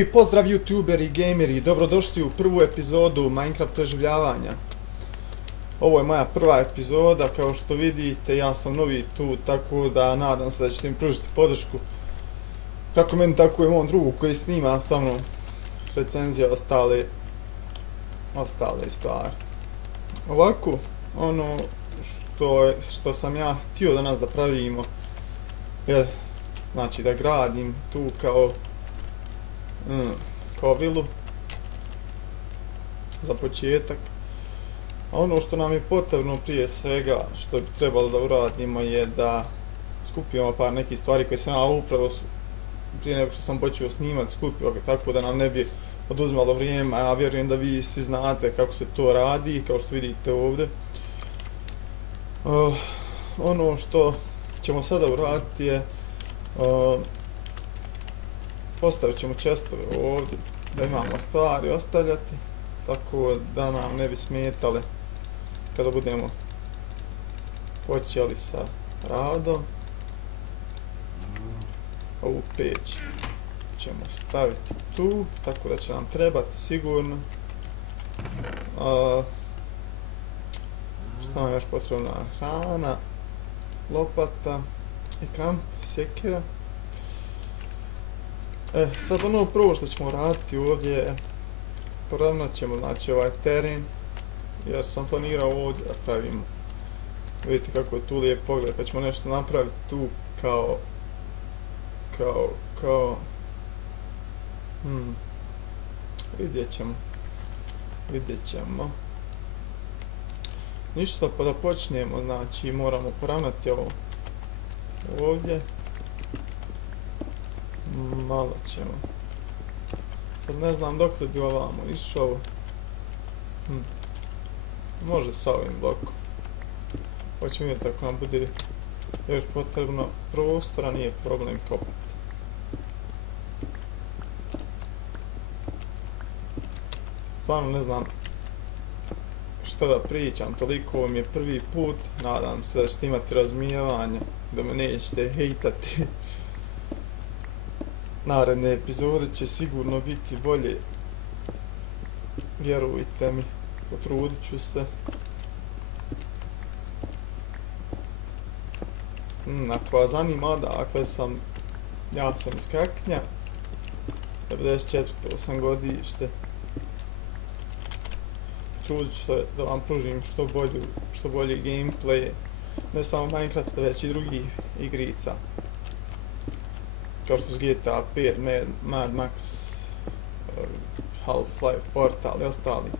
I pozdrav youtuberi i gameri, dobrodošli u prvu epizodu Minecraft preživljavanja. Ovo je moja prva epizoda, kao što vidite ja sam novi tu, tako da nadam se da ćete mi pružiti podršku. Kako meni, tako i mom drugu koji snima sa mnom recenzije ostale stvari. Ovako, ono što sam ja htio danas da pravimo je, znači da gradim tu kao vilu za početak. A ono što nam je potrebno prije svega, što bi trebalo da uradimo, je da skupimo par nekih stvari koje sam ja upravo prije nego što sam počeo snimati skupio, tako da nam ne bi oduzimalo vrijeme, a ja vjerujem da vi svi znate kako se to radi, kao što vidite ovdje. Ono što ćemo sada uraditi je postavit ćemo chestove ovdje da imamo stvari ostavljati, tako da nam ne bi smetale kada budemo počeli sa radom. Ovu peć ćemo staviti tu, tako da će nam trebati sigurno. Šta nam još potrebna? Hrana, lopata i kramp, sjekira. Sad ono prvo što ćemo raditi ovdje je poravnat ćemo, znači, ovaj teren, jer sam planirao ovdje da pravimo. Vidite kako je tu lijep pogled, pa ćemo nešto napraviti tu vidjet ćemo. Ništa, pa da počnemo, znači moramo poravnati ovo ovdje. Malo ćemo. Sad ne znam dok li bi ovamo išao. Može sa ovim blokom. Hoćemo vidjeti ako nam bude još potrebno prostora, nije problem kopati. Stvarno ne znam što da pričam, toliko mi je prvi put, nadam se da ćete imati razumijevanja, da me nećete hejtati. Naredne epizode će sigurno biti bolje, vjerujte mi, potrudit ću se. Ako vas zanima odakle sam, ja sam iz Kaknja, 94. sam godište. Trudit ću se da vam pružim što bolji gameplay, ne samo Minecrafta, već i drugih igrica, kao što su GTA 5, Mad Max, Half-Life, Portal i ostali.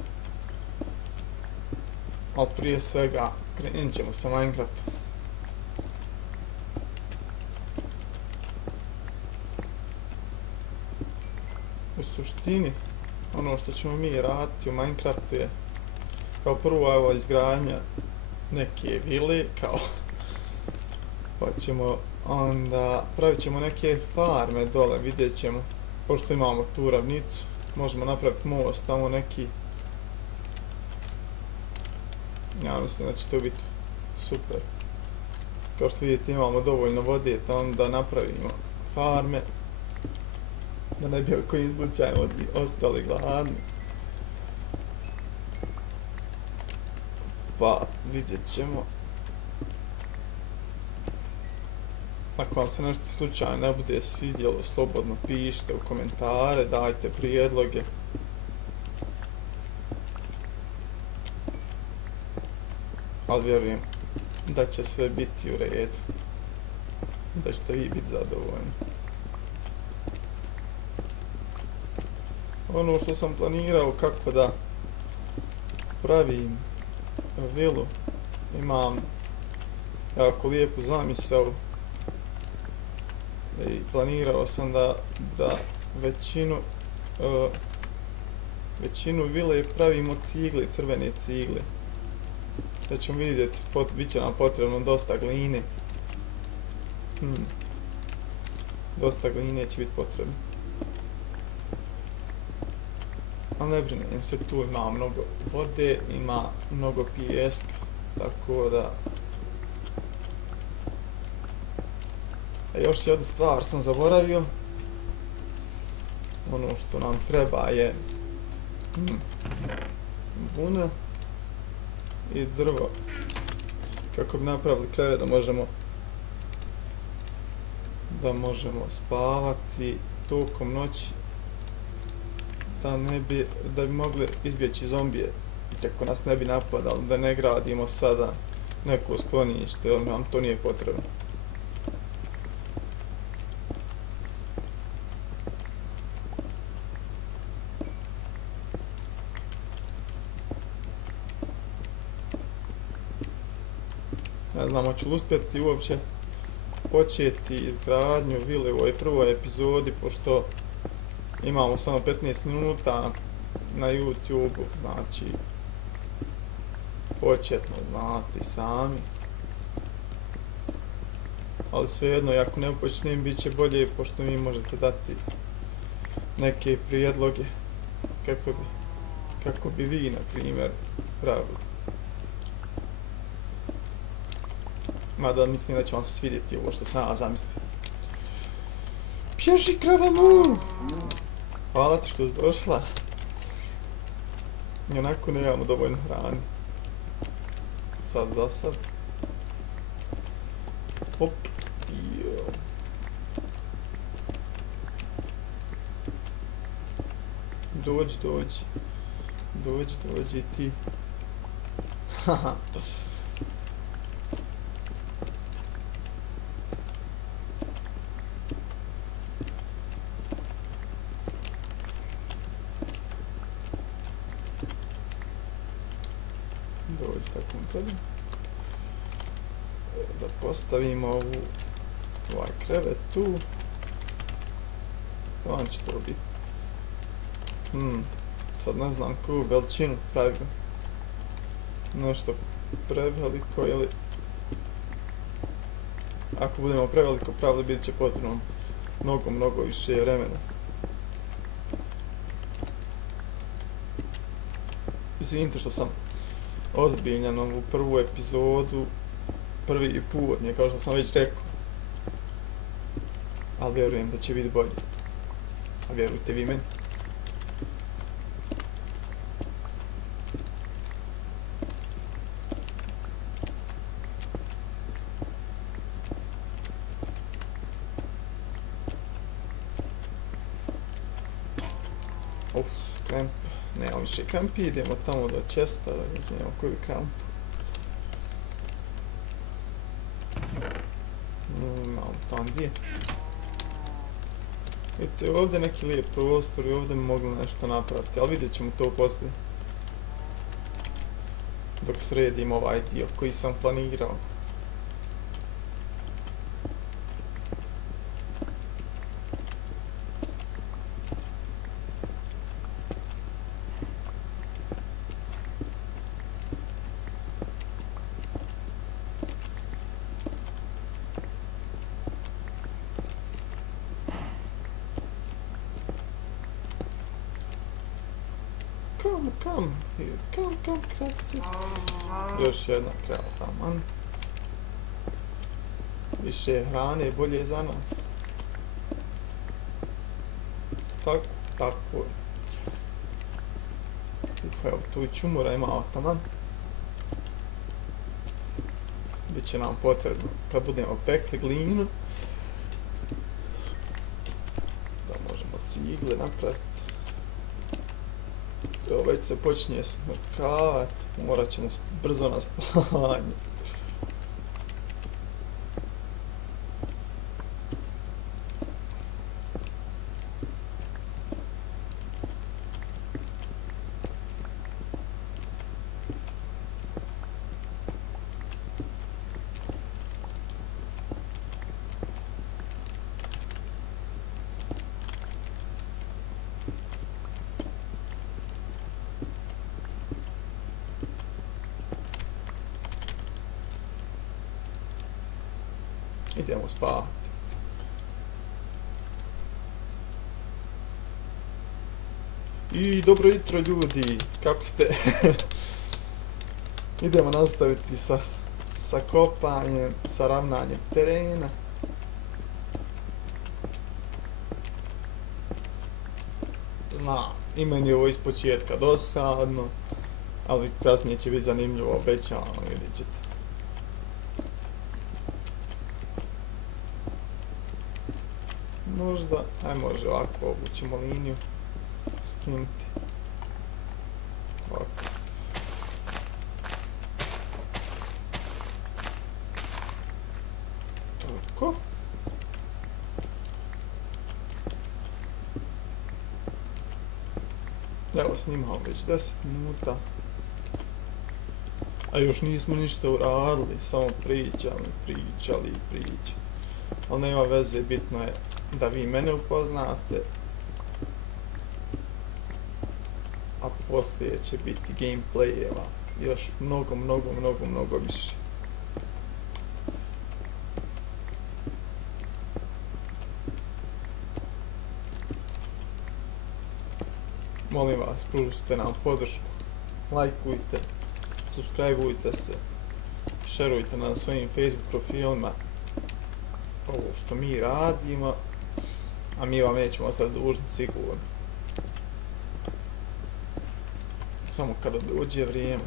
Ali prije svega krenut ćemo sa Minecraftom. U suštini, ono što ćemo mi raditi u Minecraftu je kao prvo evo izgradnja neke vile, pa ćemo onda pravit ćemo neke farme dole, vidjet ćemo, pošto imamo tu ravnicu, možemo napraviti most tamo neki. Ja mislim da će to biti super. Kao što vidite imamo dovoljno vode tamo da napravimo farme, da ne bi kojim slučajem ostali gladni. Pa vidjet ćemo. Ako vam se nešto slučajno ne bude svidjelo, slobodno pišite u komentare, dajte prijedloge. Ali vjerujem da će sve biti u redu, da ćete vi biti zadovoljni. Ono što sam planirao kako da pravim vilu, imam jako lijepu zamisao i planirao sam da većinu vile pravimo cigle, crvene cigle. Da ćemo vidjeti, bit će nam potrebno dosta gline. Dosta gline će biti potrebno. Ali ne brinem se, tu ima mnogo vode, ima mnogo pijeska, tako da... Još jednu stvar sam zaboravio. Ono što nam treba je vuna i drvo kako bi napravili krevet da možemo spavati tokom noći, da bi mogli izbjeći zombije kako nas ne bi napadali, da ne gradimo sada neko sklonište jer nam to nije potrebno. Ne znam, hoću li uspjeti uopće početi izgradnju vile u ovoj prvoj epizodi, pošto imamo samo 15 minuta na YouTube, znači početno znati sami. Ali svejedno, ako ne počnem, bit će bolje, pošto mi možete dati neke prijedloge kako bi vi, na primjer, pravili. Mada mislim da će vam se svidjeti ovo što sam ja zamislio. Bježi krava mu! Hvala ti što si došla. I onako nemamo dovoljno hrane. Sad za sad. Hop. Jo. Dođi i ti. Haha. Da postavimo ovaj krevet tu. Vam će to biti. Sad ne znam koju veličinu pravimo. Nešto preveliko ili... Ako budemo preveliko pravili, bit će potrebno mnogo više vremena. Izvinite što sam ozbiljan ovu prvu epizodu, prvi put, nije kao što sam već rekao. Ali vjerujem da će biti bolje. A vjerujte vi meni. Kramp. Nemamo više krampi, idemo tamo do chesta da uzmemo koju krampu. Imamo tam gdje. Vidite, ovdje je neki lijep prostor i ovdje bi mogli nešto napraviti, ali vidjet ćemo to poslije. Dok sredim ovaj dio koji sam planirao. Come, kravci. Još jedna krava taman. Više hrane, bolje za nas. Tako je. Evo tu i čumura imamo taman. Biće nam potrebno kad budemo pekli glinu. Da možemo cigle napraviti. Evo već se počinje smrkavat, morat ćemo brzo na spavanje. Idemo spavati. I dobro jutro ljudi, kako ste? Idemo nastaviti sa kopanjem, sa ravnanjem terena. i meni je ovo iz početka dosadno, ali kasnije će biti zanimljivo, obećavam, vidjet ćete. Možda, može ovako, ovu ćemo liniju skinuti. Ovako. Tako. Evo, snimao već 10 minuta. A još nismo ništa uradili, samo pričali. Ali nema veze, bitno je da vi mene upoznate. A poslije će biti gameplayeva još mnogo više. Molim vas, pružite nam podršku, lajkujte, subscribeujte se, šerujte na svojim Facebook profilima ovo što mi radimo, a mi vam nećemo ostati dužni sigurno. Samo kada dođe vrijeme.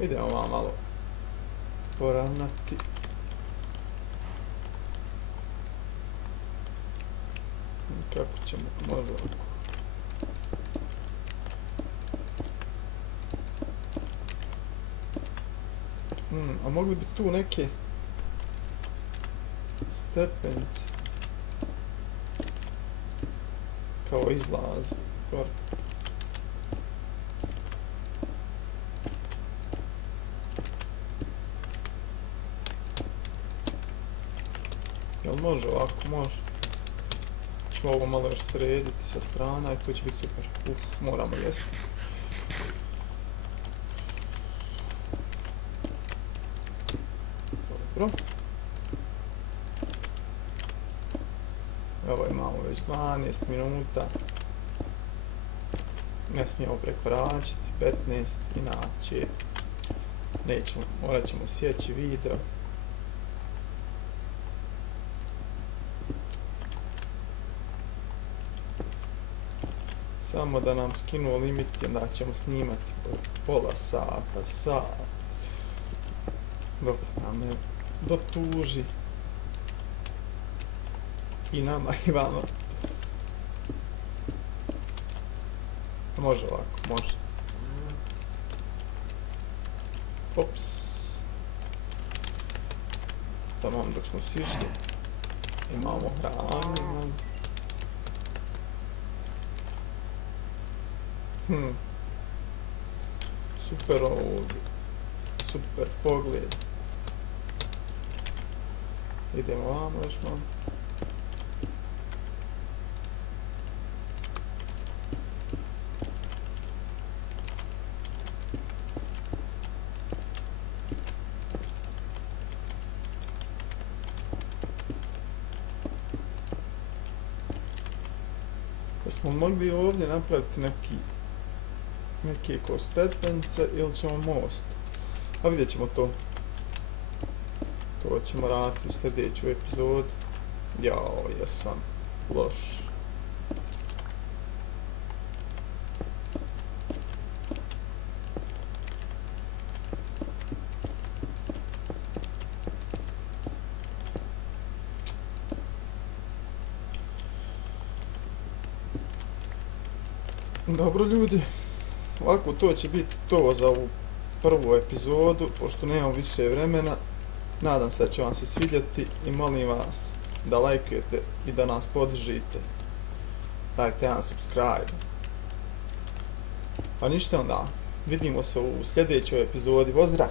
Idemo vam malo poravnati. Kako ćemo, možda ovako. A mogli bi tu neke stepenice kao izlaz. Jel može ovako? Može. Ćemo ovo malo još srediti sa strana i to će biti super. Moramo jesti. Dobro. Evo imamo već 12 minuta. Ne smijemo prekoračiti 15, inače nećemo, morat ćemo sjeći video. Samo da nam skinu limit, onda ćemo snimati pola sata, sat. Dok nam ne dotuži. I nama i vama. Može ovako, može. Ops. Tamam, dok smo sišli. Imamo hranu. Super ovdje. Super pogled. Idemo vamo još malo. Da smo mogli ovdje napraviti neke ko stepenice ili ćemo most. A vidjet ćemo to. To ćemo raditi u sljedećoj epizodi. Jao, jesam loš. Dobro ljudi, ovako to će biti to za ovu prvu epizodu, pošto nemam više vremena. Nadam se da će vam se svidjeti i molim vas da lajkujete i da nas podržite. Dajte jedan subscribe. Pa ništa onda, vidimo se u sljedećoj epizodi. Pozdrav!